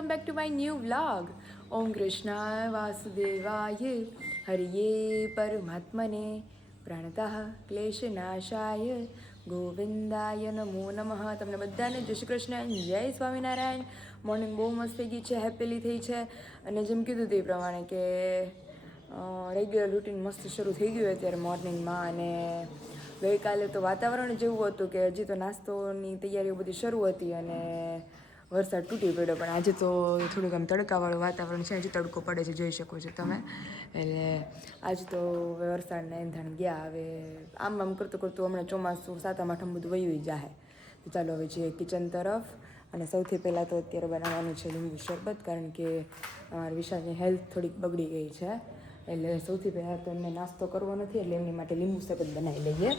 welcome back to my new vlog. Om Krishna Vasudevaya Hariye Paramatmane Pranatah Kleshanashaya Govindaya Namo Namaha. તમને બધાને જય શ્રી કૃષ્ણ અને જય Swaminarayan. Morning બહુ મસ્ત થઈ ગઈ છે, હેપીલી થઈ છે અને જેમ કીધું તે પ્રમાણે કે રેગ્યુલર રૂટીન મસ્ત શરૂ થઈ ગયું અત્યારે મોર્નિંગમાં. અને ગઈકાલે તો વાતાવરણ જેવું હતું કે હજી તો નાસ્તોની તૈયારીઓ બધી શરૂ હતી અને વરસાદ તૂટી પડ્યો, પણ આજે તો થોડુંક આમ તડકાવાળું વાતાવરણ છે, હજી તડકો પડે છે, જોઈ શકો છો તમે. એટલે આજે તો વરસાદને એંધાણ ગયા. હવે આમ કરતું હમણાં ચોમાસું સાતમ આઠમ બધું વયું જાહે. તો ચાલો હવે જઈએ કિચન તરફ. અને સૌથી પહેલાં તો અત્યારે બનાવવાનું છે લીંબુ શરબત, કારણ કે અમારી વિશાલની હેલ્થ થોડીક બગડી ગઈ છે. એટલે સૌથી પહેલાં તો એમને નાસ્તો કરવો નથી, એટલે એમની માટે લીંબુ શરબત બનાવી લઈએ.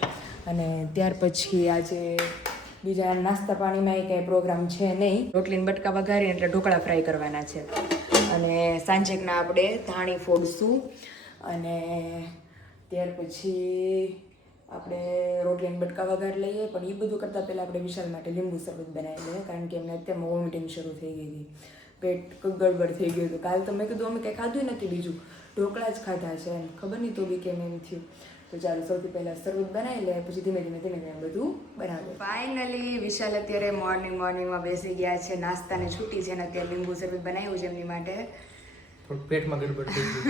અને ત્યાર પછી આજે બીજા નાસ્તા પાણીમાં એ કંઈ પ્રોગ્રામ છે નહીં. રોટલીને બટકા વઘારીને એટલે ઢોકળા ફ્રાય કરવાના છે. અને સાંજેકના આપણે ધાણી ફોડશું. અને ત્યાર પછી આપણે રોટલીને બટકા વઘારી લઈએ. પણ એ બધું કરતાં પહેલાં આપણે વિશાલ માટે લીંબુ શરબત બનાવી લઈએ, કારણ કે એમને અત્યારમાં વોમિટિંગ શરૂ થઈ ગઈ હતી, પેટ ગડબડ થઈ ગયું હતું. કાલ તો મેં કીધું અમે કંઈ ખાધું નથી, બીજું ઢોકળા જ ખાધા છે, ખબર નહીં તો બી કેમ એમ થયું. તો ચાલો સૌથી પહેલાં શરબત બનાવી લે, પછી ધીમે ધીમે બધું બનાવે. ફાઇનલી વિશાલ અત્યારે મોર્નિંગમાં બેસી ગયા છે, નાસ્તાને છૂટી છે ને અત્યારે લીંબુ શરબત બનાવ્યું છે એમની માટે. પેટમાં ગડબડ થઈ ગઈ.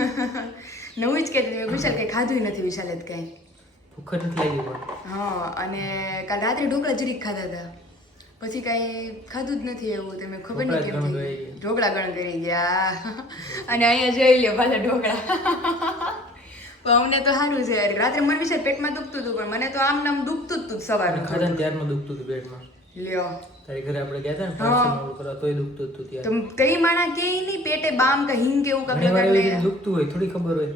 નવું જ કહેતી વિશાલ કંઈ ખાધું નથી. વિશાલે જ કંઈ ભૂખ જ નથી લાગી. હા, અને કાલ રાત્રે ઢોકળા જરીક ખાધા હતા, પછી કાંઈ ખાધું જ નથી એવું. તમે ખબર નહીં કેમ થઈ ઢોકળા ગણ કરી ગયા. અને અહીંયા જોઈ લ્યો પાછા ઢોકળા. પણ અમને તો સારું છે. રાત્રે મને વિશે પેટમાં દુખતું હતું, પણ મને તો આમ નામ દુખતું જ હતું સવારે. ખાધા ત્યારમાં દુખતું હતું પેટમાં. લ્યો તારી ઘરે આપણે ગયા હતા ને પાર્સલ કરવા, તોય દુખતું હતું ત્યારે. તો કઈ માણા કે નહીં પેટે બામ કે હિંગ કે એવું કપડે દુખતું હોય, થોડી ખબર હોય.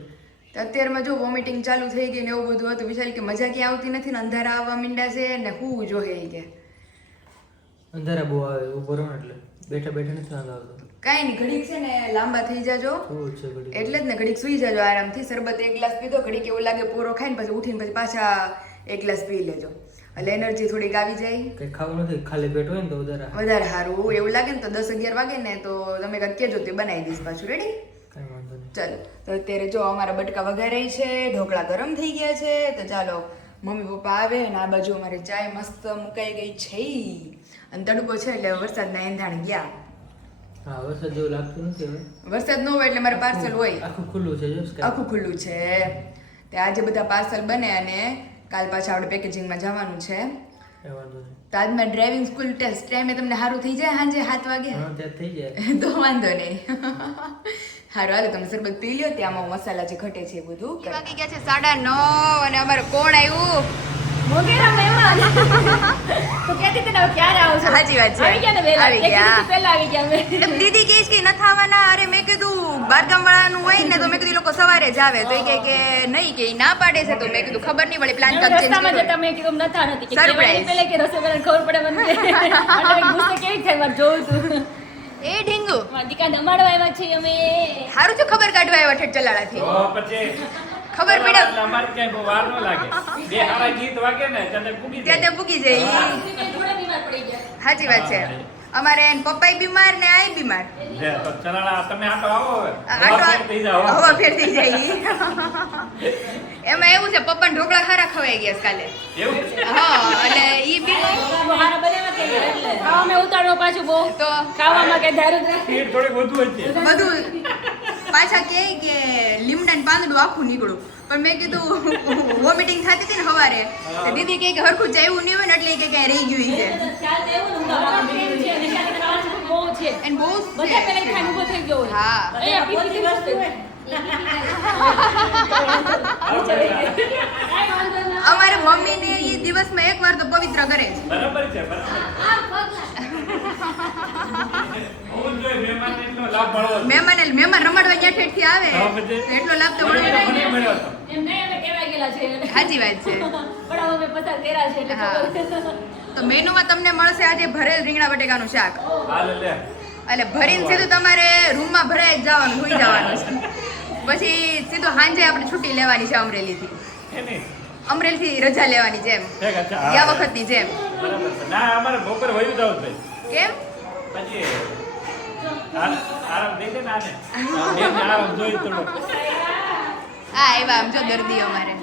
અત્યારમાં જો વોમિટિંગ ચાલુ થઈ ગઈ ને એવું બધું હતું. વિશાલ કે મજા ક્યાં આવતી નથી ને અંધારા આવવા મીંડા છે ને હું જોઈએ કે અંધારા બહુ આવે ઉભો રહો એટલે બેઠા નથી વાંધો આવતો. કાંઈ નહીં, ઘડીક છે ને લાંબા થઈ જાજો એટલે જ ને ઘડીક સુઈ જાજો આરામથી. શરબત એક ગ્લાસ પીધો, ઘડીક એવું લાગે પૂરો ખાઈને પછી ઉઠીને પછી પાછા એક ગ્લાસ પી લેજો, એટલે એનર્જી થોડીક આવી જાય. કંઈ ખાવું નથી, ખાલી પેટ હોય ને તો વધારે સારું. એવું લાગે ને તો 10-11 વાગે ને તો તમે કંઈક કહેજો, તે બનાવી દઈશ પાછું. રેડી? ચાલો તો અત્યારે જો અમારા બટકા વઘારાય છે, ઢોકળા ગરમ થઈ ગયા છે. તો ચાલો મમ્મી પપ્પા આવે ને આ બાજુ અમારી ચાય મસ્ત મુકાઈ ગઈ છે અને તડકો છે એટલે વરસાદના એંધાણ ગયા. હા, વરસાદ જેવું લાગતું નથી હવે. વરસાદ ન હોય એટલે મારે પાર્સલ હોય. આખું ખુલ્લું છે, આખું ખુલ્લું છે. તે આજે બધા પાર્સલ બને અને કાલ પાછા આપણે પેકેજિંગમાં જવાનું છે. તો આજ મારી ડ્રાઇવિંગ સ્કૂલ ટેસ્ટ ટાઈમે તમને સારું થઈ જાય સાંજે 7 વાગે થઈ જાય તો વાંધો નહીં. સારું હાલો તમે શરબત પી લ્યો. ત્યાંમાં મસાલા જે ઘટે છે એ બધું. વાગી ગયા છે 9:30 અને અમારે કોણ આવ્યું? મોગેરા મહેમાન. તો કહેતી હતી ને ક્યારે આવશે? સાચી વાત છે, આવી ગયા ને વેલા. આવી ગયા પહેલા આવી ગયા મે. દીદી કહે છે કે ન થવાના. અરે મેં કીધું બારગામ વાળાનું હોય ને તો મેં કીધું લોકો સવારે જ આવે, તો એ કહે કે નહીં કે ના પાડે છે. તો મેં કીધું ખબર નહીં વળી પ્લાન કર ચેન્જ કર્યો. તમે કીધું નથા નથી કે સરપ્રાઈઝ પહેલે કે રસો પહેલા ખબર પડે મને. એટલે ગુસ્સો કેવી થાય માર જોઉં તું. એ ઢીંગુ દીકા દમાડવા આવ્યા છે અમે. સારું છે ખબર કાઢવા આવ્યા ઠેઠ ચલાડાથી. તો પછી ખબર પડે અમાર ક્યાંય બહુ વાર ન લાગે. બે હારા ગીત વાગે ને તને પૂગી જાય. ત્યાં પૂગી જાય. થોડા બીમાર પડી ગયા. સાચી વાત છે. અમારે પપ્પાય બીમાર ને આય બીમાર. લે તો ચલાડા તમે આટો આવો હવે. આટો થઈ જાવ. હવા ફેર થઈ જાય. એમાં એવું છે પપ્પાને ઢોકળા ખારા ખવાઈ ગયા કાલે. એવું છે? હા, એટલે ઈ બીમાર હારા બનાવવા કે એટલે ખાવામાં ઉતારવો પાછું બહુ તો ખાવામાં કે ધારું પેટ થોડું વધુ હશે બધું. પાછા કે લીમડા ને પાંદડું આખું નીકળું. પણ મેં કીધું વોમિટિંગ થતી હતી ને સવારે, તો દીદી કે હરખું ચાવ્યું નહીં હોય ને એટલે કે કઈ રહી ગયું છે. અને બહુ બધા પેલા ખાન ઉભો થઈ ગયો. હા, અમારે મમ્મી ને એ દિવસમાં એકવાર તો પવિત્ર કરે છે. બરાબર છે, મહેમાન રમાડવા ત્યાં ઠેઠથી આવે એટલો લાભ તો મળ્યો. સાચી વાત છે. તો મેનુમાં તમને મળશે આજે ભરેલ રીંગણા બટેકાનું શાક. એટલે ભરીને સીધું તમારે રૂમમાં ભરાઈ જવાનું, સુઈ જવાનું છે. પછી સીધું સાંજે આપણે છૂટી લેવાની છે અમરેલીથી રજા લેવાની જેમ ગયા વખતની જેમ. કેમ આરામ દઈ દે ને આને બેન આરામ જોઈ થોડો હા એવા આમ જો દર્દી અમારે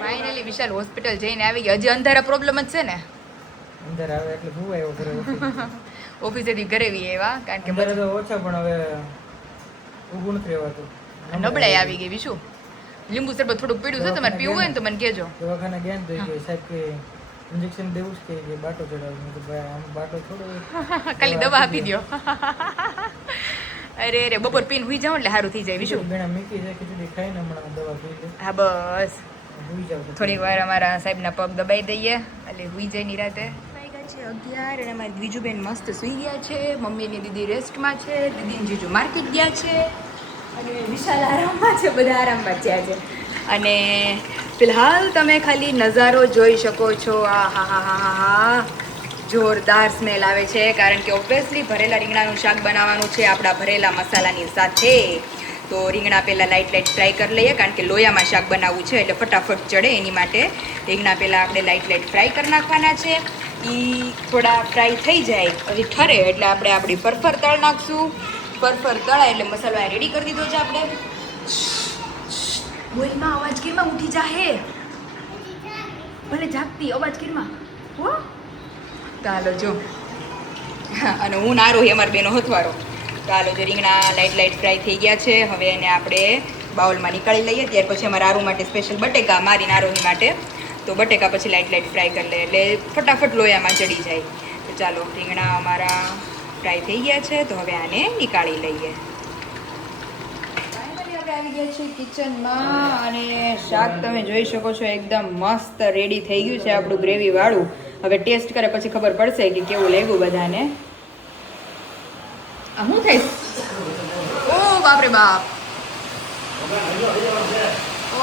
ફાઇનલી વિશાલ હોસ્પિટલ જઈને આવી ગયા. હજી અંધારા પ્રોબ્લેમ જ છે ને અંદર આવે એટલે હું આવ્યો ઘરે ઓફિસેથી ઘરે વી એવા કારણ કે અંદર તો ઓછા પણ હવે ઊભું નથી રહેવાતું. નબળાઈ આવી ગઈ વિશુ. લીંબુ શરબત થોડુંક પીડ્યું છે તમારે પીવું હોય ને તો મને કહેજો. દવાખાને ગયા ને તો કે સાહેબ કે ઇન્જેક્શન દેવું છે કે બાટો ચડાવું. મેં કીધું ભાઈ આમ બાટો થોડો ખાલી દવા આપી દો. અરે રે બપોર પીને હુઈ જાવ એટલે સારું થઈ જાય વિશુ. બેના મીકી જાય ખીચડી ખાઈને હમણાં દવા પી લે હા બસ હુઈ જાવ તો થોડીક વાર અમારા સાહેબના પગ દબાઈ દઈએ એટલે હુઈ જાય નિરાતે. વાગ્યા છે 11 અને અમારી દ્વિજુબેન મસ્ત સૂઈ ગયા છે. મમ્મીની દીદી રેસ્ટમાં છે. દીદી જીજુ માર્કેટ ગયા છે અને વિશાલ આરામમાં છે. બધા આરામમાં જ્યાં છે અને ફિલહાલ તમે ખાલી નજારો જોઈ શકો છો. આ હા હા હા હા હા જોરદાર સ્મેલ આવે છે કારણ કે ઓબ્વિયસલી ભરેલા રીંગણાનું શાક બનાવવાનું છે આપણા ભરેલા મસાલાની સાથે. તો રીંગણા પહેલાં લાઇટ ફ્રાય કરી લઈએ કારણ કે લોયામાં શાક બનાવવું છે એટલે ફટાફટ ચડે એની માટે રીંગણા પહેલાં આપણે લાઇટ ફ્રાય કરી નાખવાના છે. એ થોડા ફ્રાય થઈ જાય પછી ઠરે એટલે આપણે આપણી ફરફર તળ નાખશું. ફરફર તળાય એટલે મસાલો આ રેડી કરી દીધો છે આપણે. બોલમાં અવાજ કેરમાં ઉઠી જાહે ભલે જાગતી અવાજ કેરમાં હો. ચાલો જો અને હું નારોહી અમારા બેનો હથવારો. ચાલો જો રીંગણા લાઇટ ફ્રાય થઈ ગયા છે. હવે એને આપણે બાઉલમાં નીકાળી લઈએ. ત્યાર પછી અમારા આરુ માટે સ્પેશિયલ બટેકા મારી નારોહી માટે તો બટેકા પછી લાઇટ ફ્રાય કરી લઈએ એટલે ફટાફટ લોયામાં ચડી જાય. તો ચાલો રીંગણા અમારા ફ્રાય થઈ ગયા છે તો હવે આને નીકાળી લઈએ. ફાઇનલી આપણે આવી ગયા છીએ કિચનમાં અને શાક તમે જોઈ શકો છો એકદમ મસ્ત રેડી થઈ ગયું છે આપણું ગ્રેવી વાળું. હવે ટેસ્ટ કરે પછી ખબર પડશે કે કેવું લાગ્યું બધાને. શું થાય ઓ બાપરે બાપ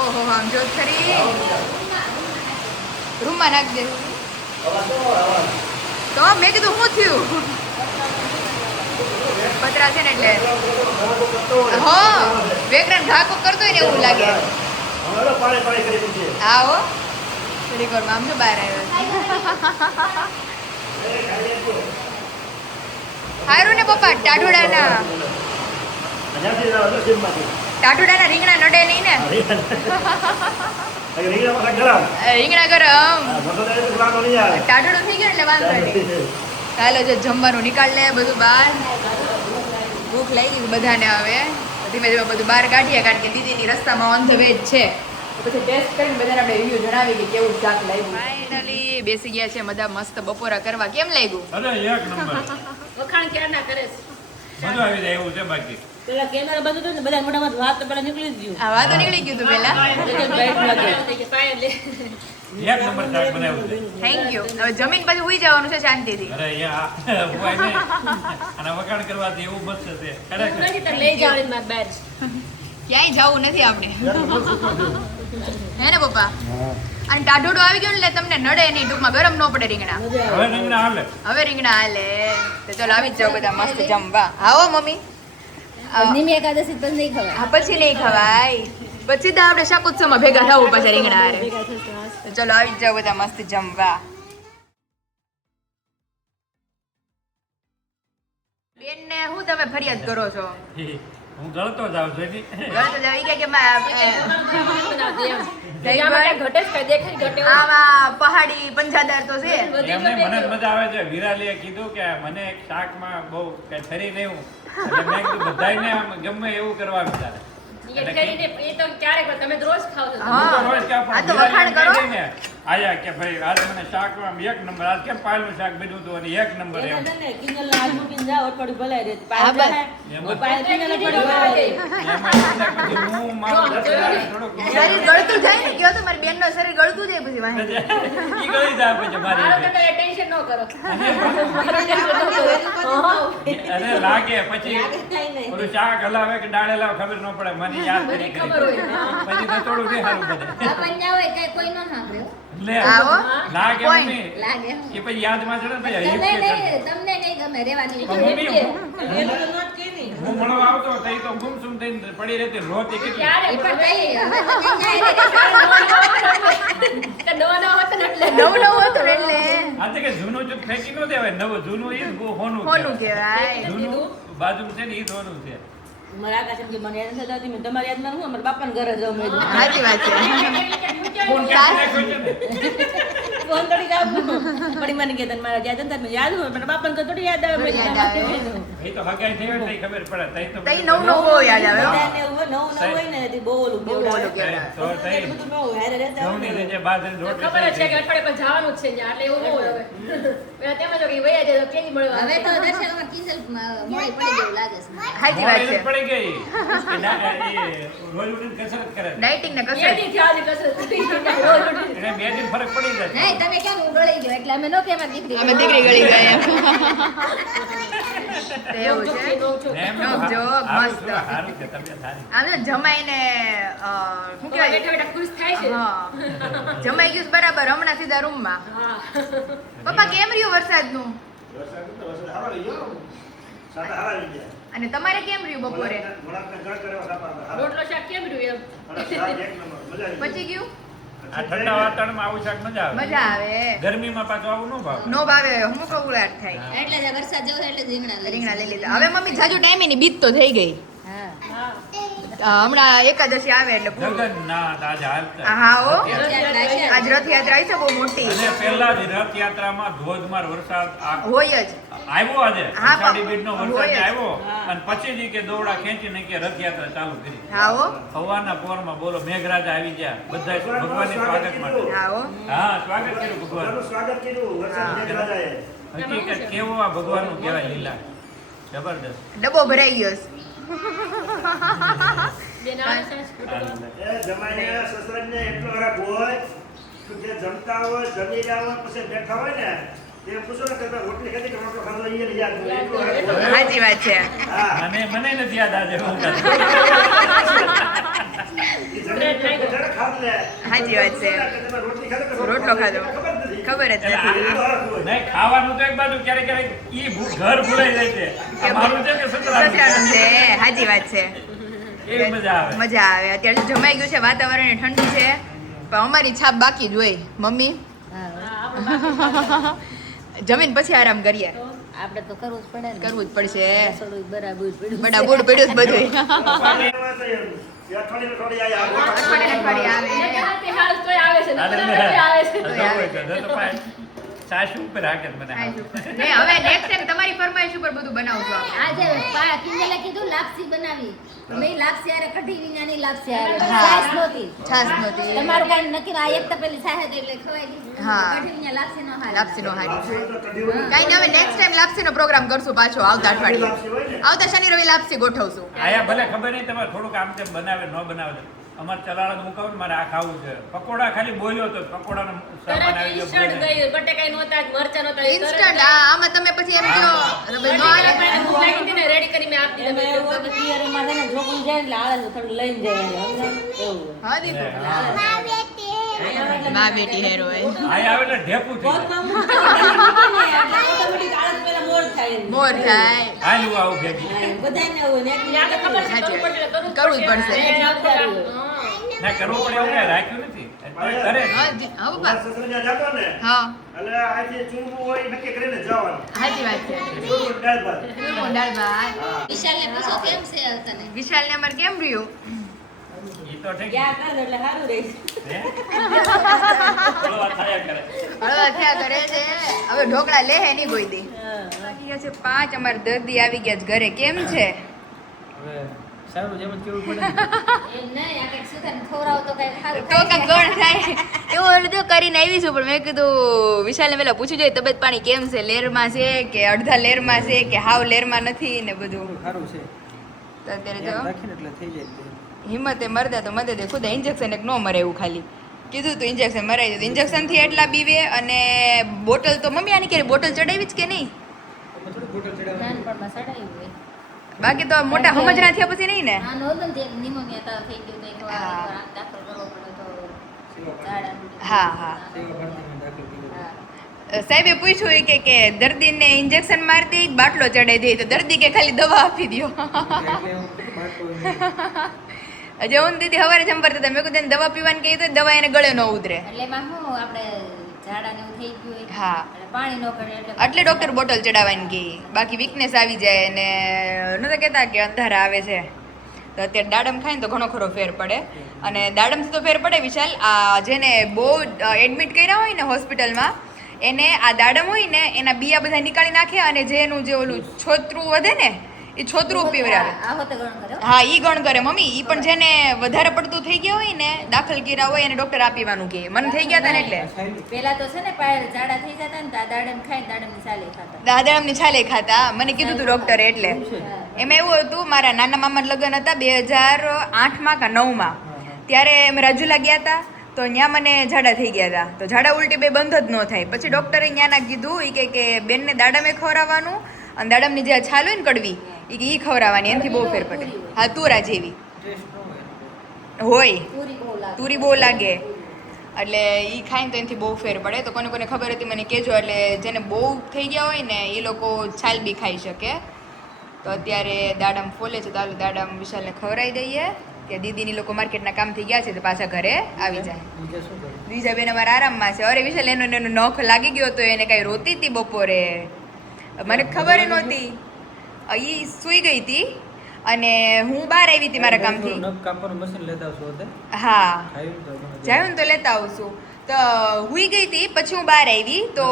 ઓહો આમ જો ખરી રૂમમાં નાખ દે તો મેં કીધું શું થયું પતરા છે ને એટલે હો વેકરણ ઘાકો કરતો હોય ને એવું લાગે. આવો થોડીક વાર આમ જો બહાર આવ્યો હારું ને પપ્પા ટાઢોડાના રીંગણા નડે નહીં ને. રીંગણા ગરમ ટાઢોડું થઈ ગયું એટલે વાંધો નહીં. ચાલો જો જમવાનું નીકાળ લે બધું બહાર. ભૂખ લાગી ગઈ બધાને હવે ધીમે ધીમે બધું બહાર કાઢીએ કારણ કે દીદીની રસ્તામાં ઓન ધ વે જ છે. પછી ટેસ્ટ કરીને બધાને આપણે રિવ્યુ જણાવી કે કેવું શાક લાગ્યું. ફાઇનલી બેસી ગયા છે બધા મસ્ત બપોરા કરવા. કેમ લાગ્યું? અરે એક નંબર વખાણ ક્યાં ના કરે બધું આવી જાય એવું છે. બાકી પેલા કેમેરા બધું હતું ને બધા મોટામાં વાત તો પેલા નીકળી જ ગયું આ વાત તો નીકળી ગયું તું પેલા. એક નંબર શાક બનાવ્યું છે. Thank you. હવે જમીન પછી ઉઈ જવાનું છે શાંતિથી. અરે યા ઉપાય નહીં અને વખાણ કરવાથી એવું બચશે છે ખરેખર. લઈ જવાની માર બહાર ક્યાંય જવું નથી આપણે હે ને પપ્પા. અને ટાઢોડું આવી ગયું એટલે તમને નડે નહીં ટૂંકમાં ગરમ ન પડે રીંગણા. હવે રીંગણા હાલે હવે રીંગણા હાલે તો ચાલો આવી જ જાઓ બધા મસ્ત જમવા. આવો મમ્મી. નિમી એકાદશી તો નહીં ખવાય હા પછી નહીં ખવાય પછી તો આપણે શાકોત્સવમાં ભેગા થવું પાછા રીંગણા હારે. તો ચાલો આવી જ જાઓ બધા મસ્ત જમવા. બેન ને હું તમે ફરિયાદ કરો છો? હું ગળતો જાઉં છું એની. ગળતો જાવ ઈ કે આમાં પહાડી પંજાદાર તો છે. એમને મને જ મજા આવે છે. વિરાલીએ કીધું કે મને એક શાકમાં બહુ કઈ ઠરી નહીં હું એટલે મેં કીધું બધાયને આમ ગમે એવું કરવા વિચારે. તમે રોજ ખાવ છો હા રોજ કે આ તો વખાણ કરો. આયા કે ભાઈ આજ મને શાકમાં એક નંબર આજ કેમ પાયલનું શાક બન્યું હતું અને એક નંબર એમ. એમાં હું મારું થોડુંક શરીર ગળતું જાય ને કયો તો મારી બેન નો શરીર ગળતું જાય પછી વાંહે. ઈ ગળી જાય પછી મારી ટેન્શન ન કરો અને લાગે પછી ઓલું શાક હલાવે કે દાળ હલાવે ખબર ન પડે મને યાદ કરી ખબર હોય. પછી તો થોડું નહીં સારું બને લે આવો. લાગે કોઈ. મમ્મી લાગે. એ પછી યાદમાં ચડે ને પછી હૈયું કે તમને નહીં ગમે રેવાની મમ્મી હું ભણવા આવતો તો એ તો ગુમસુમ થઈને પડી રહેતી રોતી કેટલી એ પણ નવા નવા હતા ને એટલે નવું નવું હતું ને એટલે આ તો કે જૂનું જૂનું ફેંકી ન દેવાય, નવું જૂનું ઈ જ હોનું હોનું કહેવાય. કહેવાય. જૂનું બાજુ છે ને ઈ જ હોનું છે. મારા આકાશ એમ કે મને યાદ નથી આવતી, મેં તમારી યાદમાં હું અમારા બાપાને ઘરે જાઉં મેં કીધું. સાચી વાત છે. ફોન કાઢી નાખ્યો છે ને. ફોન થોડી આવતું. પણ ઈ મને કે તને મારા યાદ નથી, મેં યાદ હોય પણ બાપાને તો થોડી યાદ આવે. મેં યાદ આવે. કીધું. એ તો હગાઈ થઈ હોય તો ઈ ખબર પડે. તઈ તો તઈ નવું નવું બહુ યાદ આવે હો. બધાને એવું હોય, નવું નવું હોય ને એટલે બહુ ઓલું બહુ ઓલું કેવડાવે. કહેવાય. તો તઈ બધું ન હોય, હારે રહેતા હોય ઘઉંની ને. નીચે બાજરી રોટલી ખબર જ છે કે થઈ અઠવાડિયે પર જવાનું જ છે ત્યાં, એટલે એવું ન હોય હવે. પેલા તેમ જ હોય કે વયા જાય તો કેવી મળવા હવે તો દર્શકમાં કિંજલ મોડી પડી ગયું લાગે છે સાચી વાત છે. પડી ગઈ. એ રોજ ઉઠીને કસરત કરે. ડાયટિંગ ને બે કસરત. દી થયા હજી કસરત કરી રોજ ઉઠીને. એને 2 દિન ફરક પડી જાય. નહીં તમે કેમ હું ગળી ગયો એટલે અમે નો કે અમારી દીકરી અમે દીકરી ગળી ગયા એમ. તે એવું છે. એમ જોક, જોક, હારું મસ્ત. છે, હારું છે, તબિયત સારી. આમ તો જમાઈને શું બેઠા કહેવાય? બેઠા ખુશ થાય છે. હા જમાઈ ગયું છે બરાબર હમણાં સીધા રૂમમાં. હા. પપ્પા કેમ રહ્યું વરસાદનું? અને તમારે કેમ રહ્યું બપોરે? રોટલો શાક કેમ રહ્યું એમ? પચી ગયું? આ ઠંડા વાતાવરણમાં આવું શાક મજા આવે. મજા આવે. ગરમીમાં પાછું આવું ન ભાવે. નો ભાવે હું કઉલાટ થાય. એટલે જ વરસાદ જેવો થાય એટલે રીંગણા લઈ લીધા. હવે મમ્મી જાજુ ટાઈમે ની બીત તો થઈ ગઈ. હા. હમણાં એકાદશી આવે એટલે પૂરું. જગન્નાથ આજે હાલતા. હા હો. રથયાત્રા. આજ રથયાત્રા આવી છે બહુ મોટી. અને પહેલા જ રથયાત્રામાં ધોધમાર વરસાદ હોય જ. આવ્યો આજે. હા, અષાઢી બીજનો વરસાદ હોય જ. આવ્યો અને પછી જ ઈ કે દોરડા ખેંચીને કે રથયાત્રા ચાલુ કરી. હા હો. સવારના પોરમાં બોલો મેઘરાજા આવી ગયા. બધા ભગવાનની સ્વાગત માટે. હા હો. હા, સ્વાગત કર્યું ભગવાન. સ્વાગત કર્યું વરસાદ મેઘરાજાએ. હકીકત કેવો આ ભગવાનનું કહેવાય લીલા. જબરદસ્ત. ડબ્બો ભરાઈ ગયો છે. બેન આવે છે સ્કૂટર. એ જમાઈને સસરાને એટલો હરાક હોય કે જે જમતા હોય જમી રહ્યા હોય પછી બેઠા હોય ને એ પૂછો ને કે ભાઈ રોટલી ખાધી કે રોટલો ખાધો એ યાદ હોય એટલો હરાક હોય. સાચી વાત છે. હા મને નથી યાદ આજે હું એ જમીને જરા ખાધ લે. સાચી વાત છે. કે તમે રોટલી ખાધો કે રોટલો ખાધો. ખબર નથી. ખબર જ એટલે નથી. એટલો હરાક હોય. નહીં ખાવાનું તો એક બાજુ ક્યારેક ક્યારેક ઈ ઘર ભૂલાઈ જાય છે. આ મારું છે કે સસરાનું? સસરાનું છે. સાચી વાત છે. એવી મજા આવે. મજા આવે. અત્યારે તો જમાઈ ગયું છે વાતાવરણ એ ઠંડુ છે પણ અમારી છાપ બાકી જ હોય. મમ્મી હા, આપણે જમીન પછી આરામ કરીએ. આપણે તો કરવું જ પડે ને. કરવું જ પડશે. રસોડું બરાબર જ પડ્યું. બડા બૂડ પડ્યું જ બધું. અઠવાડિયે અઠવાડિયે આવે. તે હાલ તોય આવે છે હાલે નકર ને. આવે છે. તો પાછું સાસુ ઉપર હાકે મને ને હવે નેક્સ્ટ ટાઈમ તમારી ફરમાઈશ ઉપર બધું બનાવશું આપણે. આજે કિંજલે કીધું લાપસી બનાવી મેં લાપસી આરે કઢી વિનાની લાપસી આરે હા. છાશ નહોતી છાશ નહોતી. તમારું કાંઈ નક્કી ના એક તો પેલી સાહેબ એટલે ખવાઈ ગઈ હા. કઢી વિના લાપસી નો હાલ લાપસીનો હારી. કાંઈ નહીં હવે નેક્સ્ટ ટાઈમ લાપસીનો પ્રોગ્રામ કરશું પાછો આવતા અઠવાડિયે. આવતા શનિ રવિ લાપસી ગોઠવશું. આયા ભલે ખબર નહીં તમારે થોડુંક આમ તેમ બનાવે ન બનાવે અમારે ચલાળા હું કહું ને મારે આ ખાવું છે પકોડા ખાલી બોલ્યો તો પકોડાનો સામાન તરત આવી ગયો instant બોલે. ગઈ બટેકાઈ નહોતા મરચા નહોતા એ તરત ઇન્સ્ટન્ટ આમાં તમે પછી એમ કહો તમે ન હાલે. બટેકા ભૂખ લાગી હતી ને રેડી કરી મેં આપી એમાં એવું હોય કે પિયરમાં છે ને જોકું જાય એટલે આળસ થોડું લઈને જાય સમજાય? એવું હોય. હા દીકુ. માં બેટી હેરો હોય. આયા આવે એટલે ઢેપું થઈ જાય. પગમાં મૂકી ને એટલે automatic આળસ પેલા મોર થાય. મોર થાય. હાલ હું આવું ભેગી બધાને એવું હોય ને એકલી ત્યાં તો ખબર છે સાચી કરવું પડશે વાત. કરવું જ પડશે. ના કરવું પડે એવું કાંઈ રાખ્યું નથી એટલે કરે જ. હા હા પપ્પા. સસરા જતો ને હા એટલે આજે ચૂંટવું હોય એ નક્કી કરીને જવાનું. સાચી વાત છે. ચૂંટવું દાળ ભાત. ચૂરમું દાળ ભાત. હા. વિશાલને પૂછો કેમ છે તને વિશાલને અમારે કેમ રહ્યું? ઈ તો ઠીક ક્યાં કરે એટલે સારું રહેશે. હે? હળવા થયા કરે. હળવા થયા કરે છે. હવે ઢોકળા લે હે નહીં કોઈ દી. હા. વાગી ગયા છે 5 અમાર દર્દી આવી ગયા છે ઘરે. કેમ છે? હવે સારું જેમ જ કેવું પડે ને. એમ નહીં આ કંઈક સુધાર ખવડાવો તો કંઈક સારું તો કાંઈક ગોળ થાય. એવું બધું કરીને આવી છું પણ મેં કીધું વિશાલને પેલા પૂછ્યું જોઈએ તબિયત પાણી કેમ છે, લેરમાં છે કે અડધા લેરમાં છે કે હાવ લેરમાં નથી ને બધું. થોડું સારું છે તો અત્યારે યાદ જો રાખીને એટલે થઈ જાય તે. હિંમતે મરદા તો મદદે ખુદ ઇન્જેક્શન એક ન મરે એવું ખાલી કીધું તું ઇન્જેક્શન મરાઈ દીધું. ઇન્જેક્શનથી એટલા બીવે અને બોટલ તો મમ્મી આની ક્યારે બોટલ ચડાવી જ કે નહીં? આપણે થોડું બોટલ ચડાવવાનું. નાનપણમાં સડાયું હોય બાકી તો મોટા સમજણા થયા પછી નહીં ને. નાનો હતો ને તે નિમોનિયા તાવ થઈ ગયું તો એક વાર હા. દાખલ કરવો પડ્યો તો સેવા ઝાડા હા હા સેવા ભારતીમાં દાખલ કર્યો. હા. સાહેબે પૂછ્યું ઈ કે દર્દીને ઇન્જેક્શન મારી દઈ બાટલો ચડાવી દે તો દર્દી કે ખાલી દવા આપી દો. એટલે હું બાટલો હજી હું દીદી સવારે જમવારતા હતા મેં કીધું એને દવા પીવાની કહી તો દવા એને ગળે ન ઉતરે એટલે એમાં શું આપણે ઝાડાને એવું થઈ ગયું હોય હા એટલે પાણી ન કરે એટલે ડોક્ટર બોટલ ચડાવવાની કહે બાકી વીકનેસ આવી જાય અને નતા કહેતા કે અંધારા આવે છે તો અત્યારે દાડમ ખાય ને તો ઘણો ખરો ફેર પડે અને દાડમથી તો ફેર પડે વિશાલ આ જેને બહુ એડમિટ કર્યા હોય ને હોસ્પિટલમાં એને આ દાડમ હોય ને એના બિયા બધા નીકાળી નાખે અને જે એનું જે ઓલું છોતરું વધે ને એ છોતરું પીવડાવે આવો તો ગણ કરો હા ઈ ગણ કરે મમ્મી ઈ પણ જેને વધારે પડતું થઈ ગયા હોય ને દાખલ કર્યા હોય એને ડોક્ટર આપીવાનું કે મને થઈ ગયા હતા ને એટલે પેલા તો છે ને ઝાડા થઈ જતા ને તો આ દાડમ ખાઈને દાડમની સાલે ખાતા દાદરામની છાલે ખાતા મને કીધું હતું ડોક્ટરે એટલે એમાં એવું હતું મારા નાના મામાના લગ્ન હતા 2008માં કે 9માં ત્યારે અમે રાજુલા ગયા હતા તો ત્યાં મને ઝાડા થઈ ગયા હતા તો ઝાડા ઉલટી બે બંધ જ ન થાય પછી ડોક્ટરે ત્યાંના કીધું એ કે બેનને દાડમે ખવડાવવાનું અને દાડમની જે છાલ હોય ને કડવી એ ખવડાવવાની એનાથી બહુ ફેર પડે હા તુરા જેવી હોય પૂરી બહુ લાગે તુરી બહુ લાગે એટલે એ ખાઈને તો એનાથી બહુ ફેર પડે તો કોને કોને ખબર હતી મને કહેજો એટલે જેને બહુ થઈ ગયા હોય ને એ લોકો છાલ બી ખાઈ શકે તો અત્યારે દાડમ ફોલે છે તો હાલો દાડમ વિશાલને ખવડાવી દઈએ કે દીદીની લોકો માર્કેટના કામ થઈ ગયા છે તો પાછા ઘરે આવી જાય બીજા શું કરે બીજા બેન અમારા આરામમાં છે અરે વિશાલ એનો નખ લાગી ગયો તો એને કાંઈ રોતી હતી બપોરે મને ખબર નહોતી એ સૂઈ ગઈ હતી અને હું બહાર આવી હતી મારા કામથી નખ કાપવાનું મશીન લેતા આવશો તે હા ખાયું તો તમે જાયું ને તો લેતા આવશું તો હુઈ ગઈ હતી પછી હું બહાર આવી તો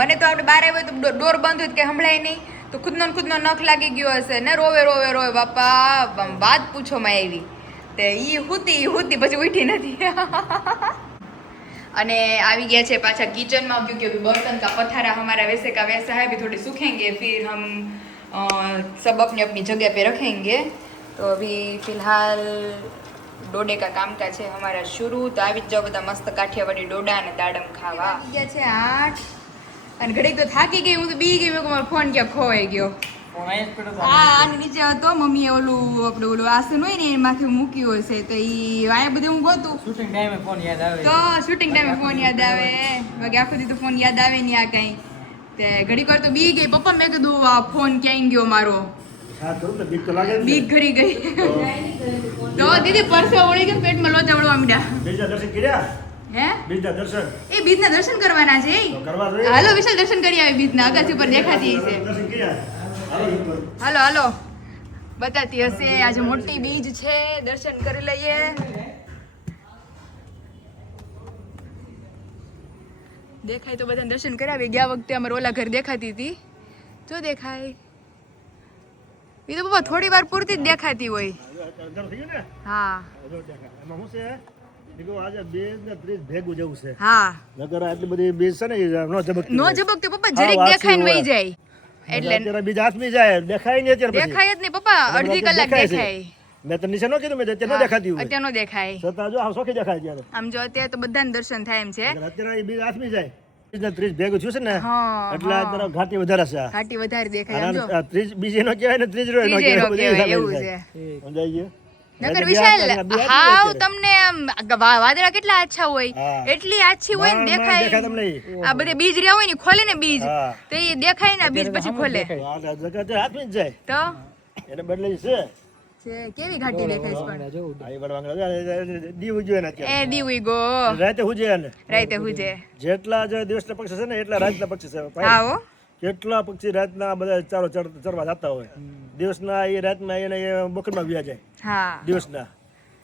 મને તો આપણે બહાર આવ્યો તો ડોર બંધ હોય કે સંભળાય નહીં તો ખુદનો નખ લાગી ગયો હશે ને રોવે બાપા વાત પૂછો માં આવી તે ઈ હુતી પછી ઉઠી નથી અને આવી ગયા છે પાછા કિચનમાં क्योंकि अभी बर्तन का पथारा हमारा वैसे का वैसा है अभी थोड़ी सूखेंगे फिर हम सब अपनी अपनी जगह पे रखेंगे तो अभी फिलहाल डोडे का काम का છે हमारा शुरू तो આવી જ જાઓ બધા મસ્ત કાઠિયાવાડી ડોડા અને દાડમ ખાવા આવી ગયા છે 8 અને ઘડીક તો થાકી ગઈ હું તો બી ગઈ મેં મારો ફોન ક્યાં ખોવાઈ ગયો ફોન અહીં જ પડ્યો તો આની નીચે હતો મમ્મીએ ઓલું આસન હોય ને એમાંથી મૂક્યું હશે તો ઈ અહીંયા બધું હું ગોતું શૂટિંગ ટાઈમે ફોન યાદ આવે તો શૂટિંગ ટાઈમે ફોન યાદ આવે બાકી આખો દી તો ફોન યાદ આવે નહીં આ કાંઈ તે ઘડીક વાર તો બી ગઈ પપ્પા મેં કીધું આ ફોન ક્યાંય ગયો મારો હા કરું ને બીક તો લાગે જ ને. બીક ઘડી ગઈ તો દીદી પરસે ઓળી ગઈ પેટમાં લોચા વળવા માંડ્યા બીજા દર્શન કર્યા હે બીજા દર્શન એ બીજના દર્શન કરવાના છે તો કરવા જોઈએ હાલો વિશાલ દર્શન કરી આવે બીજના અગાસી ઉપર દેખાતી છે દર્શન કર્યા હાલો ઉપર. હાલો હાલો બતાતી હશે આજે મોટી બીજ છે દર્શન કરી લઈએ દેખાય તો બધાને દર્શન કરાવી ગયા વખતે અમારે ઓલા ઘર દેખાતી હતી જો દેખાય એ તો પપ્પા થોડી વાર પૂરતી જ દેખાતી હોય અંધારું થઈ ગયું ને હા હજુ દેખાય. એમાં શું છે દીકરો આજે 2 ને 30 ભેગું જવું છે હા નગર આટલી બધી બીજ છે ને એ નો ઝબકતી નો હોય. ઝબકતી પપ્પા હા, જરીક વાંચી દેખાય ને હોય. વહી જાય એટલે અત્યારે બીજ હાથમી જાય દેખાય નહીં અત્યારે પછી. દેખાય જ નહીં પપ્પા અડધી કલાક દેખાય છે. દેખાય મેં તો નીચે ન કીધું મેં અત્યારે ન દેખાતી હોય અત્યારનો દેખાય છતાં જો આ સોખી દેખાય અત્યારે આમ જો અત્યારે તો બધાને દર્શન થાય એમ છે અત્યારે એ બીજ હાથમી જાય 30 ને 30 ભેગું થયું છે ને હા, એટલે હા. અત્યારે ઘાટી વધારે છે આ. ઘાટી વધારે દેખાય આમ જો આ 30 બીજી નો કહેવાય ને 30 નો ત્રીજે નો કહેવાય કહેવાય બધું એવું થાય. છે સમજાઈ ગયું નકર એટલે વિશાલ બે હાથની હાવ અત્યારે. તમને આમ વાદળા કેટલા આછા હોય હા. એટલી આછી હોય ને માણ માણ દેખાય દેખાય તમને ઈ. આ બધે બીજ રહ્યા હોય ને ખોલે ને બીજ હા. તો એ દેખાય ને બીજ પછી ખોલે આ જગત અત્યારે હાથમી જ જાય તો એને બદલે છે છે કેવી ઘાટી દેખાય છે પણ જવું આ ઈ બળવાંગડા દીવ જોઈએ ને અત્યારે એ દીવી ગો રાતે હુજે એને રાતે હુજે જેટલા જે દિવસના પક્ષી છે ને એટલા રાતના પક્ષી છે ભાઈ. હા હો કેટલા પક્ષી રાતના બધા ચારો ચરવા જતા હોય દિવસના એ રાતના એને એ બકરમાં વ્યા જાય હા દિવસના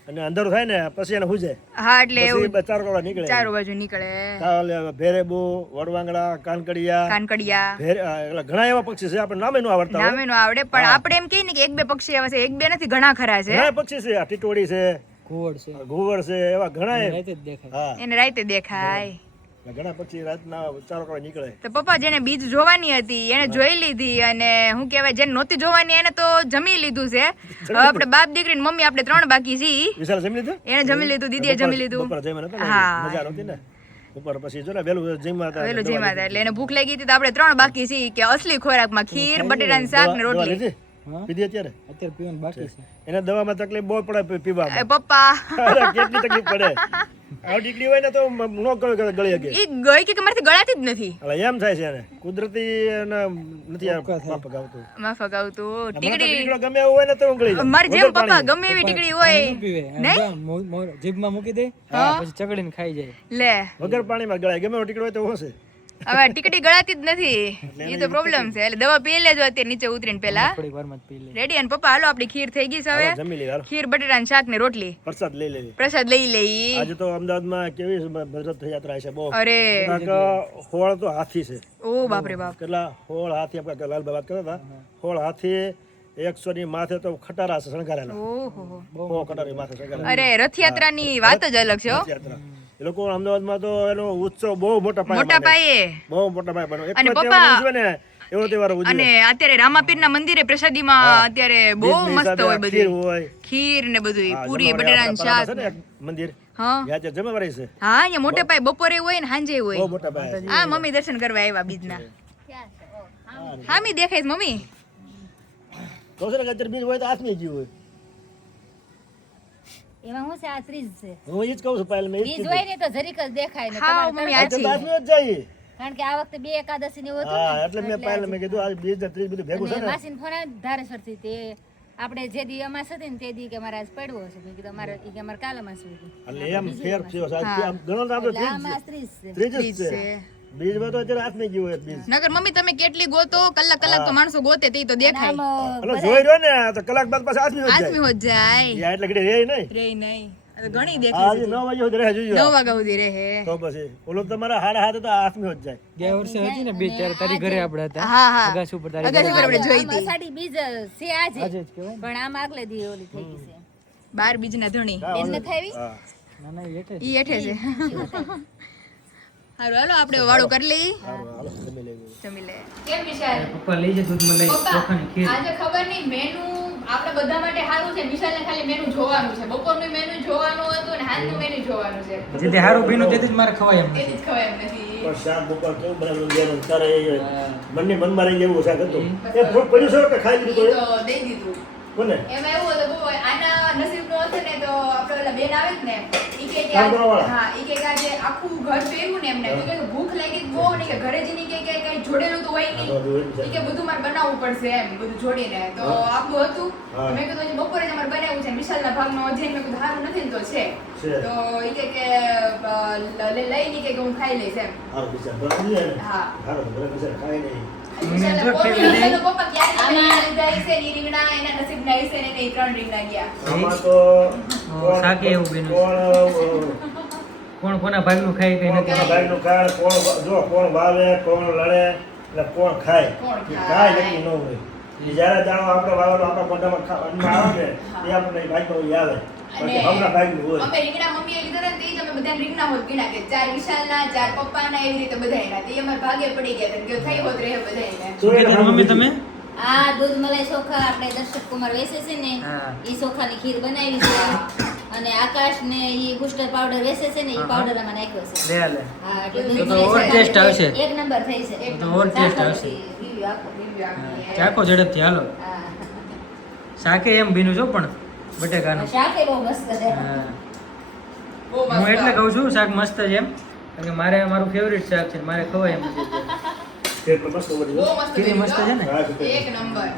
અને અંધારું થાય ને પછી એને હુજે હા એટલે પછી એવું ચારો કરવા નીકળે ચારો બાજુ નીકળે કાલે ભેરેબુ વડવાંગડા કાનકડિયા કાનકડિયા એટલે ઘણા એવા પક્ષી છે આપણે નામે નો આવડતા હોય નામે નો આવડે પણ આપણે એમ કહીએ ને કે એક બે પક્ષી એવા છે એક બે નથી ઘણા ખરા છે ઘણા પક્ષી છે આ ટીટોડી છે ઘુવડ છે ઘુવડ છે એવા ઘણા રાતે જ દેખાય હા એને રાતે દેખાય ઘણા પક્ષી રાતના ચારો કરવા નીકળે તો પપ્પા જેને બીજ જોવાની હતી એને જોઈ લીધી અને હું કહેવાય જેને નહોતી જોવાની એને તો જમી લીધું છે હવે આપણે બાપ દીકરી ને મમ્મી આપણે 3 બાકી છીએ વિશાલ જમી લીધું એને જમી લીધું દીદીએ જમી લીધું બપોર જમ્યા નતા ને? હા. મજા નહોતી ને ઉપર પછી જો ને વહેલું જમ્યા હતા પેલો જેમાં હતા એટલે એને ભૂખ લાગી હતી તો આપણે 3 બાકી છીએ કે અસલી ખોરાકમાં ખીર બટેટાનું શાક ને દવા રોટલી લીધી? પીધી અત્યારે અત્યારે પીવાનું બાકી છે એને દવામાં તકલીફ બહુ પડે પીવામાં એ પપ્પા અરે, કેટલી તકલીફ પડે આ ટીકડી હોય ને તો નો ગળી શકે ઈ ગઈ કે મારાથી ગળાતી જ નથી. એટલે એમ થાય છે એને કુદરતી એને નથી આ માફક આવતું માફક આવતું અમારે તો ટીકડી ટીકડો ગમે એવું હોય ને તો ગળી જાય મારી જેમ પપ્પા ગમે એવી ટીકડી હોય પીવે નહીં જીભમાં મૂકી દે પછી ચગડીને ખાઈ જાય. લે વગર પાણીમાં ગળાય ગમે એવો ટીકડો હોય તો હશે હવે ટીકડી ગળાતી જ નથી. એ તો પ્રોબ્લેમ છે. એટલે દવા પી લેજો અત્યારે નીચે ઉતરીને પેલા. થોડીક વારમાં જ પી લે. રેડી. અને પપ્પા હાલો આપણી ખીર થઈ ગઈ છે હવે. જમી લઈએ હાલો. ખીર બટેટાનું શાક ને રોટલી પ્રસાદ લઈ લેવી. પ્રસાદ લઈ લઈ. આજે તો અમદાવાદમાં કેવી ભદ્રથ યાત્રા છે બહુ. અરે હોળ તો હાથી છે. ઓ બાપ રે બાપ. કેટલા હોળ હાથી આપણે લાલભાઈ વાત કરતા હતા. હોળ હાથી 100 ની માથે તો ખટારા છે શણગારેલા. ઓહો. બહુ ખટારી માથે શણગારેલા. અરે રથયાત્રાની વાત જ અલગ છે હો. યાત્રા એ લોકો અમદાવાદમાં તો એનો ઉત્સવ બહુ મોટા પાયે મોટા પાયે. બહુ મોટા પાયે બને. અને એટલો પપ્પા- તહેવાર ઉજવે ને એવો તહેવાર ઉજવે. અને અત્યારે રામાપીરના મંદિરે પ્રસાદીમાં અત્યારે બહુ બીજની મસ્ત સાથે હોય ખીર બધું. હોય. ખીર ને બધું હા, પૂરી જમણવારે બટેટાનું આપણા શાક. છે ને એક મંદિર હા ત્યાં જે જમણવારે છે હા અહીંયા મોટે પાયે બપોરે હોય ને સાંજે બહુ હોય. મોટા પાયે. આ મમ્મી દર્શન કરવા આવ્યા બીજના. હામી દેખાય છે મમ્મી. કહું છું ને કે અત્યારે બીજ હોય તો હાથમાં ગયું હોય. એમાં હું છે આ ત્રીજ છે હું ઈ જ કહું છું પાયલ મેં ઈ જ બીજ કીધું. હોય ને તો જરીક જ દેખાય ને હા તમારે મમ્મી આજે તો આછી. હાથમાં જ જાય. કારણ કે આ વખતે 2 એકાદશી ને એવું હતું હા ને એટલે મેં પાયલ મેં કીધું આ બીજ ને ત્રીજ બધું ભેગું છે અને ને માસીને ફોન આવ્યો ધારેશ્વર થી તે આપણે જે દી અમાસ હતી ને તે દી કે મારે આજ પડવો છે મેં કીધું અમારે ઈ કે અમારે કાલ અમાસ હતી એટલે એમ ફેર થયો છે. આમ ઘણો તો આપણે એટલે આ ત્રીજ અમાસ છે. 30 છે ત્રીજ જ ત્રીજ છે. છે. બીજમાં તો અત્યારે હાથમાં ગયું હોય બીજ. નગર મમ્મી તમે કેટલી ગોતો કલાક કલાક તો માણસો ગોતે તે તો દેખાય. આમ એટલે જોઈ રહ્યો ને તો કલાક બાદ પાછા હાથમી જ આદમી હોત જાય. જાય એટલે ઘડી રહે નહીં. રે નહીં. આ તો ઘણી આ દેખાય આજે છે. 9 વાગ્યા સુધી રહે જોજો. 9 વાગ્યા સુધી રહે. તો પછી ઓલો તમારા હાડા હાથે તો હાથમી જ જાય. ગયા વર્ષે હતી ને બીજ ત્યારે તારી ઘરે આપણે હતા. હા હા અગાસી ઉપર તારી અગાસી ઉપર આપણે જોઈ આમ હતી. અષાઢી બીજ છે આજે આજે જ કહેવાય ને. પણ આમ આગલે દી ઓલી થઈ ગઈ છે 12 બીજના ધણી. એમને થાવી હા ના ના એ એટલે જ. ઈ એઠે છે. હારું હાલો આપણે વાળો કરી લઈ. સારું હાલો જમી લેવું. જમી લે. કેમ વિશાલ પપ્પા લઈ જાય દૂધ મલાઈ પપ્પા ચોખાની ખીર. આજે ખબર નહીં મેનુ આપણે બધા માટે સારું છે વિશાલને ખાલી મેનુ જોવાનું છે બપોરનું મેનુ જોવાનું હતું અને સાંજનું મેનુ જોવાનું છે જેથી હારું ભીનું તેથી જ મારે ખવાય એમ તેથી જ ખવાય એમ નથી પણ શાક બપોર કેવું બનાવેલું જેનું તારે એ મનની મનમાં રહી જેવું શાક હતું. એ થોડુંક પડ્યું છે કે ખાઈ ઈ લીધું તો દઈ દીધું કોને? એમાં એવું હતું બહુ આના નસીબનો હશે ને તો આપણે ઓલા બેન આવે જ ને ઈ કે કામ કરવાવાળા. હા ઈ કે આજે આખું ઘર પહેર્યું ને એમને ઈ કે ભૂખ લાગી બહુ ને કે ઘરે જઈને કે કઈ જોડેલું તો હોય હા, નહીં બધું હોય જ છે. ઈ કે બધું મારે બનાવવું પડશે એમ બધું જોડીને તો હા. આપણું હતું હા. મેં કીધું હજી બપોરે જ અમારે બનાવ્યું છે વિશાલના ભાગનો હજી મેં કીધું સારું નથી ને તો છે છે. તો ઈ કે લઈ કે હું ખાઈ લઈશ એમ હારું બિચાર બરાબર છે ને? હા હારું તો બરાબર બિચાર ખાય નહીં. વિશાલના પપ્પા પપ્પા ક્યારે લીધા હશે ને ઈ રીંગણા એના નસીબના હશે ને તે 3 રીંગણા ગયા આમાં તો કોણ- શાકે એવું બન્યું. કોણ કોના ભાગનું ખાય કઈ કોણ નથી. કોના ભાઈનું ખાય, કોણ વાવે, કોણ લડે, એટલે કોણ ખાય. કોણ એ ખાય. કાંઈ નક્કી ન હોય. એ જ્યારે જાણો આપણે વાવેલું આપણા મોઢામાં અન્નમાં આવે ને, એ આપણને ભાગમાં ઈ આવે. બાકી અને હમણાં ભાગનું હોય. અમે રીંગણા મમ્મીએ લીધા ને તે જ અમે બધા રીંગણા હોત ગીણા કે 4 વિશાલના 4 પપ્પાના એવી રીતે બધાયના તે અમાર ભાગે પડી ગયા હતા કે થઈ હોત રહે બધાયને શું કહેતા મમ્મી તમે? આ દૂધ મલાઈ ચોખા આપણે દર્શક કુમાર વેચે છે ને હા. ઈ ચોખાની ખીર બનાવી છે અને આકાશ ને ઈ બુસ્ટર પાવડર વેચે છે ને ઈ પાવડર આમાં નાખ્યો છે લે લે. હા એટલે તો દૂધ તો મલાઈ ઓર ચોખાની taste આવશે. એક નંબર થઈ છે એક તો ઓર taste આવશે. રિવ્યુ આપી ચાખો ઝડપથી હાલો. હા શાકે એમ ભીનું છો પણ બટેકાનું. શાકે બહુ મસ્ત છે હા. બહુ મસ્ત હું એટલે કહું છું શાક મસ્ત છે એમ કારણ કે મારે મારું ફેવરિટ શાક છે મારે ખવાય એમ છે. તે પણ મસ્ત બની બહુ ગયું. મસ્ત ખીરી બન્યું મસ્ત છે ને? હા, તો એક નંબર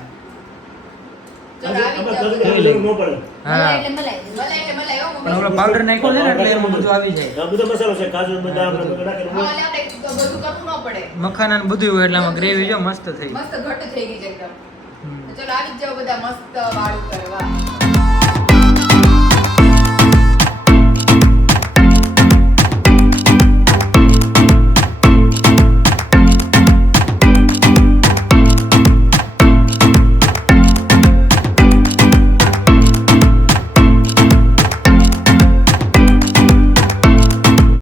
ચલો આમાં આવી થતું જાઓ કે જરૂર ન પડે. હા મલાઈ એટલે મલાઈ મલાઈ એટલે મલાઈ હો પણ ઓલો મમ્મી પાવડર નાખ્યો છે ને એટલે એમાં બધું આવી જાય. આ બધો મસાલો છે, કાજુ, બદામ, ને બધું નાખેલું હા હોય. એટલે આપણે બધું કરવું ન પડે મખાના ને બધું હોય એટલે આમાં ગ્રેવી જો મસ્ત થઈ. મસ્ત ઘટ થઈ ગઈ છે એકદમ હમ. ચલો આવી જ જાઓ બધા મસ્ત વાળું કરવા